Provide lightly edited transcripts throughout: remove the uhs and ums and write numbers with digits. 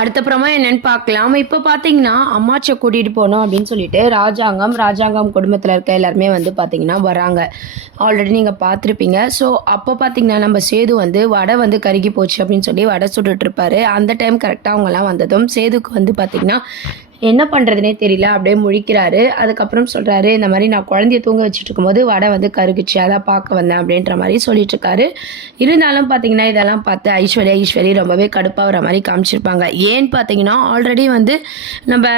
அடுத்தப்புறமா என்னன்னு பார்க்கலாம். இப்போ பார்த்தீங்கன்னா, அம்மாச்சிய கூட்டிட்டு போணும் அப்படின்னு சொல்லிட்டு ராஜாங்கம் குடும்பத்தில இருக்க எல்லாருமே வந்து பார்த்தீங்கன்னா வராங்க. ஆல்ரெடி நீங்க பார்த்துருப்பீங்க. ஸோ அப்போ பார்த்தீங்கன்னா, நம்ம சேது வந்து வடை வந்து கருகி போச்சு அப்படின்னு சொல்லி வடை சுட்டுட்டு இருப்பாரு. அந்த டைம் கரெக்ட்டா அவங்கலாம் வந்ததும், சேதுக்கு வந்து பார்த்தீங்கன்னா, என்ன பண்ணுறதுன்னே தெரியல. அப்படியே முழிக்கிறாரு. அதுக்கப்புறம் சொல்றாரு, இந்த மாரி நான் குழந்தைய தூங்க வச்சுட்டு இருக்கும்போது வடை வந்து கருகுச்சு. அதான் பார்க்க வந்தேன் அப்படின்ற மாரி சொல்லிட்டுருக்காரு. இருந்தாலும் பார்த்தீங்கன்னா, இதெல்லாம் பார்த்து ஈஸ்வரி ரொம்பவே கடுப்பாகுற மாரி காமிச்சிருப்பாங்க. ஏன்னு பார்த்தீங்கன்னா, ஆல்ரெடி வந்து நம்ப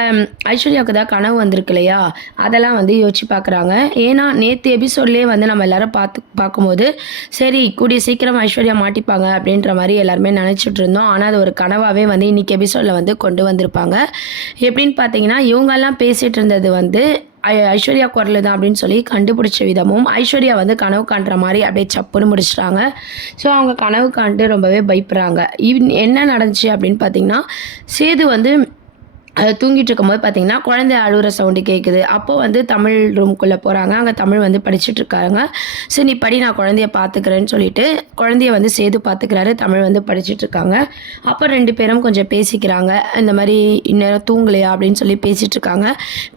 ஐஸ்வர்யாவுக்கு தான் கனவு வந்திருக்கு இல்லையா? அதெல்லாம் வந்து யோசிச்சு பார்க்குறாங்க. ஏன்னா, நேத்து எபிசோட்லயே வந்து நம்ம எல்லாரும் பார்க்கும்போது, சரி கூடிய சீக்கிரம் ஐஸ்வர்யா மாட்டிப்பாங்க அப்படின்ற மாரி எல்லாருமே நெனச்சிட்டு இருந்தோம். ஆனா, அது ஒரு கனவாவே வந்து இன்னைக்கு எபிசோட்ல வந்து கொண்டு வந்திருப்பாங்க. எப்படின்னு பார்த்தீங்கன்னா, இவங்கெல்லாம் பேசிட்டு இருந்தது வந்து ஐஸ்வர்யா குரலு தான் அப்படின்னு சொல்லி கண்டுபிடிச்ச விதமும், ஐஸ்வர்யா வந்து கனவு காண்ற மாரி அப்படியே சப்புன்னு முடிச்சுட்டாங்க. ஸோ அவங்க கனவு காண்டு ரொம்பவே பயப்படுறாங்க. என்ன நடந்துச்சு அப்படின்னு பார்த்தீங்கன்னா, சேது வந்து தூங்கிட்டு இருக்கும்போது பார்த்தீங்கன்னா, குழந்தை அழுவுற சவுண்டு கேட்குது. அப்போ வந்து தமிழ் ரூம்குள்ளே போகிறாங்க. அங்கே தமிழ் வந்து படிச்சுட்டு இருக்காங்க. சரி நீ படி, நான் குழந்தைய பார்த்துக்கிறேன்னு சொல்லிட்டு, குழந்தைய வந்து சேது பார்த்துக்கிறாரு. தமிழ் வந்து படிச்சுட்டு இருக்காங்க. அப்போ 2 பேரும் கொஞ்சம் பேசிக்கிறாங்க. இந்த மாரி இந்நேரம் தூங்கலையா அப்படின்னு சொல்லி பேசிட்டு இருக்காங்க.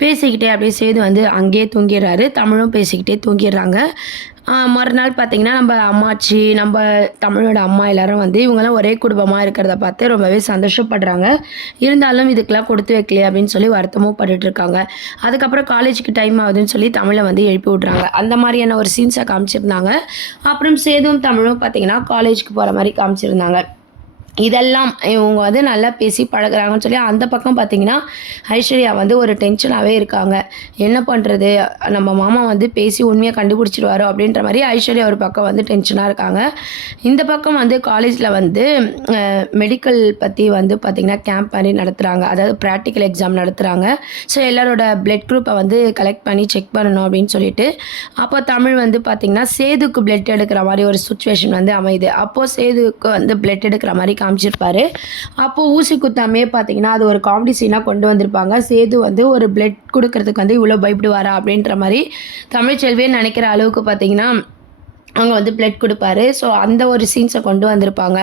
பேசிக்கிட்டே அப்படியே சேது வந்து அங்கேயே தூங்கிடுறாரு. தமிழும் பேசிக்கிட்டே தூங்கிடுறாங்க. மறுநாள் பார்த்தீங்கன்னா, நம்ம அம்மாச்சி, நம்ம தமிழோட அம்மா எல்லாரும் வந்து இவங்கலாம் ஒரே குடும்பமாக இருக்கிறத பார்த்து ரொம்பவே சந்தோஷப்படுறாங்க. இருந்தாலும் இதுக்கெல்லாம் கொடுத்து வைக்கலையே அப்படின்னு சொல்லி வருத்தமும் பட்டுட்ருக்காங்க. அதுக்கப்புறம் காலேஜுக்கு டைம் ஆகுதுன்னு சொல்லி தமிழை வந்து எழுப்பி விட்றாங்க. அந்த மாதிரியான ஒரு சீன்ஸை காமிச்சிருந்தாங்க. அப்புறம் சேதுவும் தமிழும் பார்த்தீங்கன்னா, காலேஜுக்கு போகிற மாதிரி காமிச்சிருந்தாங்க. இதெல்லாம் இவங்க வந்து நல்லா பேசி பழகுறாங்கன்னு சொல்லி அந்த பக்கம் பார்த்தீங்கன்னா, ஐஸ்வர்யா வந்து ஒரு டென்ஷனாகவே இருக்காங்க. என்ன பண்ணுறது, நம்ம மாமா வந்து பேசி உண்மையை கண்டுபிடிச்சிடுவாரோ அப்படின்ற மாதிரி ஐஸ்வர்யா ஒரு பக்கம் வந்து டென்ஷனாக இருக்காங்க. இந்த பக்கம் வந்து காலேஜில் வந்து மெடிக்கல் பற்றி வந்து பார்த்திங்கன்னா கேம்ப் மாதிரி நடத்துகிறாங்க. அதாவது ப்ராக்டிக்கல் எக்ஸாம் நடத்துகிறாங்க. ஸோ எல்லாரோட பிளட் குரூப்பை வந்து கலெக்ட் பண்ணி செக் பண்ணணும் அப்படின்னு சொல்லிட்டு, அப்போ தமிழ் வந்து பார்த்திங்கன்னா சேதுக்கு பிளட் எடுக்கிற மாதிரி ஒரு சுச்சுவேஷன் வந்து அமையுது. அப்போது சேதுக்கு வந்து பிளட் எடுக்கிற மாதிரி காமிச்சிருப்பாரு. அப்போ ஊசி குத்தாமே பார்த்தீங்கன்னா, அது ஒரு காமெடி சீனாக கொண்டு வந்திருப்பாங்க. சேது வந்து ஒரு பிளட் கொடுக்கறதுக்கு வந்து இவ்வளோ பயப்படுவாரா அப்படின்ற மாதிரி தமிழ்ச்செல்வியே நினைக்கிற அளவுக்கு பார்த்தீங்கன்னா, அவங்க வந்து பிளட் கொடுப்பாரு. ஸோ அந்த ஒரு சீன்ஸை கொண்டு வந்திருப்பாங்க.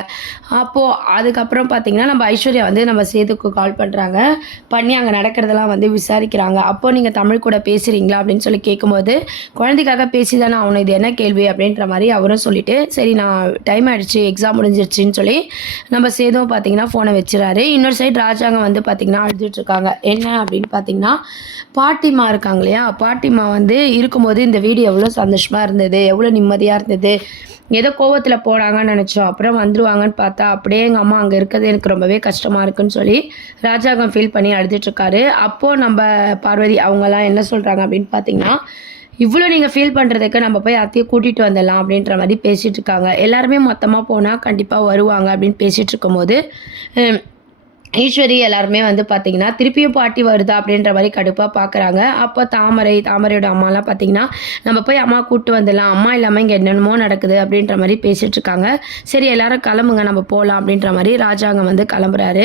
அப்போது அதுக்கப்புறம் பார்த்திங்கன்னா, நம்ம ஐஸ்வர்யா வந்து நம்ம சேதுக்கு கால் பண்ணுறாங்க. பண்ணி அங்கே நடக்கிறதெல்லாம் வந்து விசாரிக்கிறாங்க. அப்போது நீங்கள் தமிழ் கூட பேசுகிறீங்களா அப்படின்னு சொல்லி கேட்கும்போது, குழந்தைக்காக பேசி தானே ஆகணும், இது என்ன கேள்வி அப்படின்ற மாதிரி அவரும் சொல்லிவிட்டு, சரி நான் டைம் ஆகிடுச்சு, எக்ஸாம் முடிஞ்சிருச்சுன்னு சொல்லி நம்ம சேதுவும் பார்த்திங்கன்னா ஃபோனை வச்சுறாரு. இன்னொரு சைடு ராஜாங்க வந்து பார்த்திங்கன்னா அழுதுட்டுருக்காங்க. என்ன அப்படின்னு பார்த்திங்கன்னா, பாட்டிமா இருக்காங்க இல்லையா, பாட்டிமா வந்து இருக்கும்போது இந்த வீடு எவ்வளோ சந்தோஷமாக இருந்தது, எவ்வளோ நிம்மதியாக இருந்தது. ஏதோ கோவத்தில் போனாங்கன்னு நினச்சோம், அப்புறம் வந்துடுவாங்கன்னு பார்த்தா அப்படியே எங்கள் அம்மா அங்கே இருக்கிறது எனக்கு ரொம்பவே கஷ்டமாக இருக்குன்னு சொல்லி ராஜாங்கம் ஃபீல் பண்ணி அழுதுட்டுருக்காரு. அப்போது நம்ம பார்வதி அவங்கெல்லாம் என்ன சொல்கிறாங்க அப்படின்னு பார்த்தீங்கன்னா, இவ்வளோ நீங்கள் ஃபீல் பண்ணுறதுக்கு நம்ம போய் அத்தையை கூட்டிகிட்டு வந்துடலாம் அப்படின்ற மாதிரி பேசிகிட்டு இருக்காங்க. எல்லாருமே மொத்தமாக போனால் கண்டிப்பாக வருவாங்க அப்படின்னு பேசிகிட்டு இருக்கும்போது, ஈஸ்வரி எல்லாருமே வந்து பார்த்திங்கன்னா, திருப்பியும் பாட்டி வருதா அப்படின்ற மாதிரி கடுப்பாக பார்க்குறாங்க. அப்போ தாமரையோட அம்மாலாம் பார்த்திங்கன்னா, நம்ம போய் அம்மா கூப்பிட்டு வந்துடலாம், அம்மா இல்லாமல் இங்கே என்னென்னமோ நடக்குது அப்படின்ற மாதிரி பேசிகிட்ருக்காங்க. சரி எல்லாரும் கிளம்புங்க, நம்ம போகலாம் அப்படின்ற மாதிரி ராஜாங்கம் வந்து கிளம்புறாரு.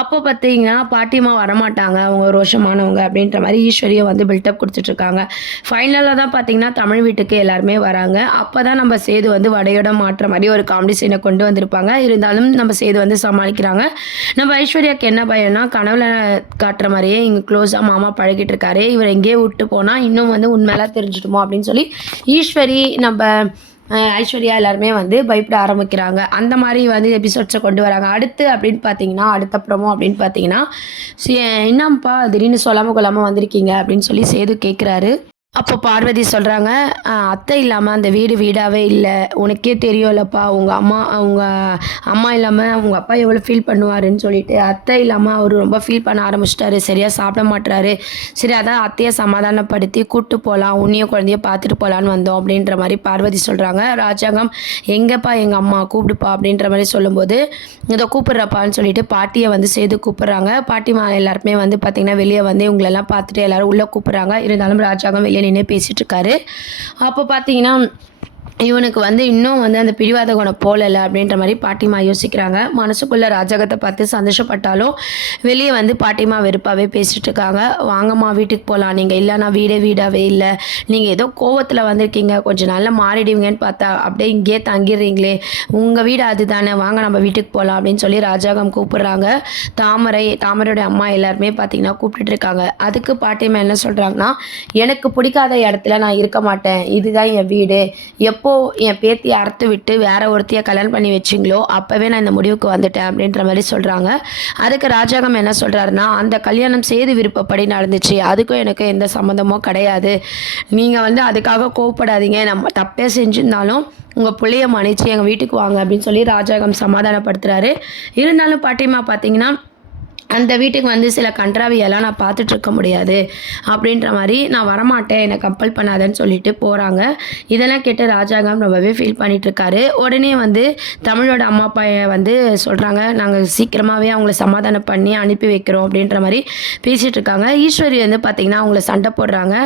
அப்போ பார்த்திங்கன்னா, பாட்டிமா வரமாட்டாங்க, அவங்க ரோஷமானவங்க அப்படின்ற மாதிரி ஈஸ்வரியும் வந்து பில்டப் கொடுத்துட்ருக்காங்க. ஃபைனலாக தான் பார்த்திங்கன்னா, தமிழ் வீட்டுக்கு எல்லாருமே வராங்க. அப்போ தான் நம்ம சேது வந்து வடையோட மாற்ற மாதிரி ஒரு காமெடி சீனை கொண்டு வந்திருப்பாங்க. இருந்தாலும் நம்ம சேது வந்து சமாளிக்கிறாங்க. நம்ம ஐஸ்வர்யாவுக்கு என்ன பயம்னா, கனவுல காட்டுற மாதிரியே இங்கே க்ளோஸாக மாமா பழகிட்டு இருக்காரு, இவர் எங்கேயே விட்டு போனால் இன்னும் வந்து உண்மையெல்லாம் தெரிஞ்சுட்டுமோ அப்படின்னு சொல்லி ஈஸ்வரி நம்ம ஐஸ்வர்யா எல்லாருமே வந்து பயப்பட ஆரம்பிக்கிறாங்க. அந்த மாதிரி வந்து எபிசோட்ஸை கொண்டு வராங்க. அடுத்து அப்படின்னு பார்த்தீங்கன்னா, அடுத்தப்புறமோ அப்படின்னு பார்த்தீங்கன்னா, என்னப்பா திடீர்னு சொல்லாமல் கொள்ளாமல் வந்திருக்கீங்க அப்படின்னு சொல்லி சேது கேட்குறாரு. அப்போ பார்வதி சொல்கிறாங்க, அத்தை இல்லாமல் அந்த வீடு வீடாகவே இல்லை, உனக்கே தெரியும்லப்பா, உங்கள் அம்மா இல்லாமல் உங்கள் அப்பா எவ்வளோ ஃபீல் பண்ணுவாருன்னு சொல்லிட்டு, அத்தை இல்லாமல் அவர் ரொம்ப ஃபீல் பண்ண ஆரம்பிச்சிட்டாரு, சரியாக சாப்பிட மாட்டுறாரு. சரி அதான் அத்தையை சமாதானப்படுத்தி கூப்பிட்டு போகலாம், உன்னையும் குழந்தைய பார்த்துட்டு போகலான்னு வந்தோம் அப்படின்ற மாதிரி பார்வதி சொல்கிறாங்க. ராஜாங்கம் எங்கேப்பா எங்கள் அம்மா கூப்பிடுப்பா அப்படின்ற மாதிரி சொல்லும்போது, இதை கூப்பிட்றப்பான்னு சொல்லிட்டு பாட்டியை வந்து சேது கூப்பிட்றாங்க. பாட்டிமா எல்லாருமே வந்து பார்த்திங்கன்னா வெளியே வந்து இவங்களெல்லாம் பார்த்துட்டு எல்லோரும் உள்ளே கூப்பிட்றாங்க. இருந்தாலும் ராஜாங்கம் வெளியே நின்று பேசிகிட்டு இருக்காரு. அப்போ பார்த்தீங்கன்னா, இவனுக்கு வந்து இன்னும் வந்து அந்த பிடிவாத குணம் போலல அப்படின்ற மாரி பாட்டிமா யோசிக்கிறாங்க. மனசுக்குள்ள ராஜாங்கத்த பார்த்து சந்தோஷப்பட்டாலும், வெளிய வந்து பாட்டிமா வெறுப்பாவே பேசிட்டு இருக்காங்க. "வாங்கம்மா வீட்டுக்கு போலாம். நீங்க இல்லன்னா வீடாவே இல்ல. நீங்க ஏதோ கோவத்துல வந்திருக்கீங்க. கொஞ்சம் நாள்ல மாறிடுவீங்கன்னு பார்த்தா, அப்படியே இங்கேயே தங்கிர்றீங்களே. உங்க வீடு அதுதானே. வாங்க நம்ம வீட்டுக்கு போலாம்." அப்படின்னு சொல்லி ராஜாங்கம் கூப்பிடுறாங்க. தாமரையோட அம்மா எல்லாருமே பார்த்தீங்கன்னா கூப்பிட்டுட்டு இருக்காங்க. அதுக்கு பாட்டிமா என்ன சொல்றாங்கன்னா, "எனக்கு பிடிக்காத இடத்துல நான் இருக்க மாட்டேன். இதுதான் என் வீடு. எப்போ என் பேத்தியை அறுத்து விட்டு வேற ஒருத்தியை கல்யாணம் பண்ணி வச்சிங்களோ அப்போவே நான் இந்த முடிவுக்கு வந்துட்டேன் அப்படின்ற மாதிரி சொல்கிறாங்க. அதுக்கு ராஜாங்கம் என்ன சொல்கிறாருன்னா, அந்த கல்யாணம் சேது விருப்பப்படி நடந்துச்சு, அதுக்கும் எனக்கு எந்த சம்மந்தமும் கிடையாது. நீங்கள் வந்து அதுக்காக கோவப்படாதீங்க. நம்ம தப்பே செஞ்சுருந்தாலும் உங்கள் பிள்ளைய மன்னிச்சு எங்கள் வீட்டுக்கு வாங்க அப்படின்னு சொல்லி ராஜாங்கம் சமாதானப்படுத்துகிறாரு. இருந்தாலும் பாட்டிமா பார்த்தீங்கன்னா, அந்த வீட்டுக்கு வந்து சில கண்ட்ராவியெல்லாம் நான் பார்த்துட்டு இருக்க முடியாது அப்படின்ற மாதிரி, நான் வரமாட்டேன் என்னை கம்பல் பண்ணாதன்னு சொல்லிட்டு போகிறாங்க. இதெல்லாம் கேட்டு ராஜாங்கம் ரொம்பவே ஃபீல் பண்ணிகிட்ருக்காரு. உடனே வந்து தமிழோட அம்மா அப்பா வந்து சொல்கிறாங்க, நாங்கள் சீக்கிரமாகவே அவங்கள சமாதானம் பண்ணி அனுப்பி வைக்கிறோம் அப்படின்ற மாதிரி பேசிகிட்டு இருக்காங்க. ஈஸ்வரி வந்து பார்த்திங்கன்னா அவங்கள சண்டை போடுறாங்க.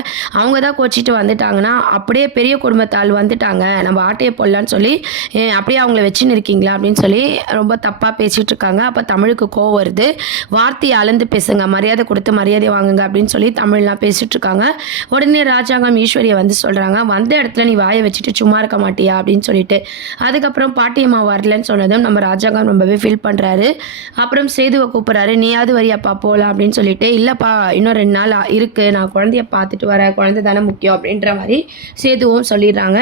அவங்க தான் கோச்சிட்டு வந்துட்டாங்கன்னா, அப்படியே பெரிய குடும்பத்தால் வந்துட்டாங்க, நம்ம ஆட்டையை போடலான்னு சொல்லி அப்படியே அவங்கள வச்சுன்னு இருக்கீங்களா அப்படின்னு சொல்லி ரொம்ப தப்பாக பேசிகிட்டு இருக்காங்க. அப்போ தமிழுக்கு கோவம் வருது. வார்த்தையை அளந்து பேசுங்க, மரியாதை கொடுத்து மரியாதை வாங்குங்க அப்படின்னு சொல்லி தமிழ்லாம் பேசிட்டு இருக்காங்க. உடனே ராஜாங்கம் ஈஸ்வரியை வந்து சொல்கிறாங்க, வந்த இடத்துல நீ வாயை வச்சுட்டு சும்மா இருக்க மாட்டியா அப்படின்னு சொல்லிட்டு. அதுக்கப்புறம் பாட்டியம்மா வரலன்னு சொன்னதும் நம்ம ராஜாங்கம் ரொம்பவே ஃபீல் பண்ணுறாரு. அப்புறம் சேதுவை கூப்பிட்றாரு, நீயாவது வரியாப்பா போகலாம் அப்படின்னு சொல்லிட்டு. இல்லைப்பா இன்னும் 2 நாள் இருக்குது, நான் குழந்தைய பார்த்துட்டு வரேன், குழந்தை தானே முக்கியம் அப்படின்ற மாதிரி சேதுவும் சொல்லிடுறாங்க.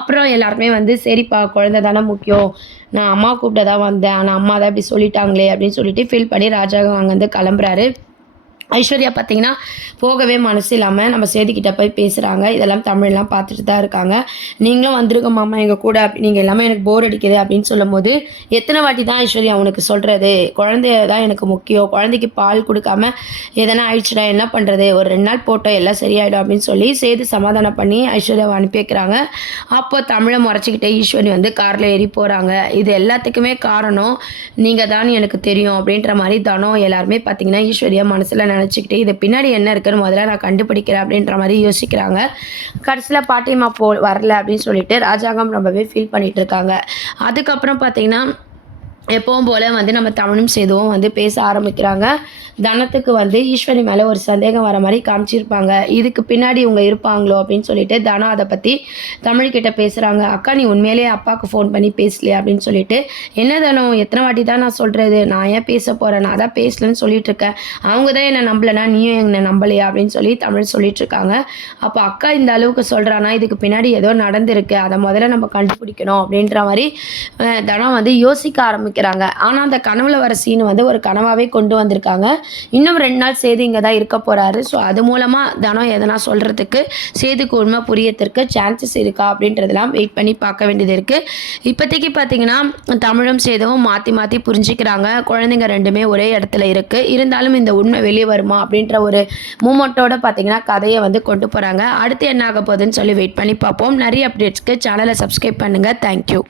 அப்புறம் எல்லாருமே வந்து சரிப்பா குழந்தை தானே முக்கியம், நான் அம்மா கூப்பிட்டு தான் வந்தேன், ஆனால் அம்மா தான் இப்படி சொல்லிட்டாங்களே அப்படின்னு சொல்லிட்டு ஃபீல் பண்ணி ராஜாங்கம் அங்கேருந்து கிளம்புறாரு. ஐஸ்வர்யா பார்த்தீங்கன்னா போகவே மனசு இல்லாமல் நம்ம சேதுக்கிட்ட போய் பேசுகிறாங்க. இதெல்லாம் தமிழ்லாம் பார்த்துட்டு தான் இருக்காங்க. நீங்களும் வந்துருங்க மாமா எங்கள் கூட, நீங்கள் எல்லாமே எனக்கு போர் அடிக்குது அப்படின்னு சொல்லும்போது, எத்தனை வாட்டி தான் ஐஸ்வர்யா அவனுக்கு சொல்கிறது, குழந்தைய தான் எனக்கு முக்கியம், குழந்தைக்கு பால் கொடுக்காம எதனா ஆயிடுச்சுடா என்ன பண்ணுறது, ஒரு 2 நாள் போட்டோம் எல்லாம் சரியாயிடும் அப்படின்னு சொல்லி சேது சமாதானம் பண்ணி ஐஸ்வர்யாவை அனுப்பி வைக்கிறாங்க. அப்போ தமிழை முறைச்சிக்கிட்டே ஈஸ்வரி வந்து காரில் ஏறி போகிறாங்க. இது எல்லாத்துக்குமே காரணம் நீங்கள் தான் எனக்கு தெரியும் அப்படின்ற மாதிரி தனம் எல்லாருமே பார்த்தீங்கன்னா ஈஸ்வரியா மனசில் நினச்சிக்கிட்டு இது பின்னாடி என்ன இருக்குன்னு முதல்ல நான் கண்டுபிடிக்கிறேன் அப்படின்ற மாதிரி யோசிக்கிறாங்க. கடைசியில் பாட்டியம்மா வரல அப்படின்னு சொல்லிட்டு ராஜாங்கம் ரொம்பவே ஃபீல் பண்ணிட்டு இருக்காங்க. அதுக்கப்புறம் பார்த்தீங்கன்னா எப்பவும் போல் வந்து நம்ம தமிழும் சேதுவும் வந்து பேச ஆரம்பிக்கிறாங்க. தனத்துக்கு வந்து ஈஸ்வரி மேலே ஒரு சந்தேகம் வர மாதிரி காமிச்சிருப்பாங்க. இதுக்கு பின்னாடி இவங்க இருப்பாங்களோ அப்படின்னு சொல்லிட்டு தனம் அதை பற்றி தமிழ்கிட்ட பேசுகிறாங்க. அக்கா நீ உண்மையிலேயே அப்பாவுக்கு ஃபோன் பண்ணி பேசலையா அப்படின்னு சொல்லிட்டு. என்ன தனம் எத்தனை வாட்டி தான் நான் சொல்கிறது, நான் ஏன் பேச போகிறேன், நான் தான் பேசலன்னு சொல்லிட்டு இருக்கேன், அவங்க தான் என்னை நம்பலைன்னா நீயும் என்னை நம்பலையா அப்படின்னு சொல்லி தமிழ் சொல்லிட்டு இருக்காங்க. அப்போ அக்கா இந்த அளவுக்கு சொல்கிறானா இதுக்கு பின்னாடி ஏதோ நடந்திருக்கு, அதை முதல்ல நம்ம கண்டுபிடிக்கணும் அப்படின்ற மாதிரி தனம் வந்து யோசிக்க ஆரம்பிக்கிறாங்க. ஆனால் அந்த கனவுல வர சீன் வந்து ஒரு கனவாகவே கொண்டு வந்திருக்காங்க. இன்னும் 2 நாள் சேது இங்கே தான் இருக்க போகிறாரு. ஸோ அது மூலமாக தனம் எதனா சொல்கிறதுக்கு சேதுக்கு உண்மை புரியறதுக்கு சான்சஸ் இருக்கா அப்படின்றதெல்லாம் வெயிட் பண்ணி பார்க்க வேண்டியது இருக்குது. இப்போதைக்கு பார்த்தீங்கன்னா தமிழும் சேதுவும் மாற்றி மாற்றி புரிஞ்சிக்கிறாங்க. குழந்தைங்க 2மே ஒரே இடத்துல இருக்குது. இருந்தாலும் இந்த உண்மை வெளியே வருமா அப்படின்ற ஒரு மூமெண்ட்டோட பார்த்தீங்கன்னா கதையை வந்து கொண்டு போகிறாங்க. அடுத்து என்ன ஆக போகுதுன்னு சொல்லி வெயிட் பண்ணி பார்ப்போம். நிறைய அப்டேட்ஸ்க்கு சேனலை சப்ஸ்கிரைப் பண்ணுங்கள். தேங்க்யூ.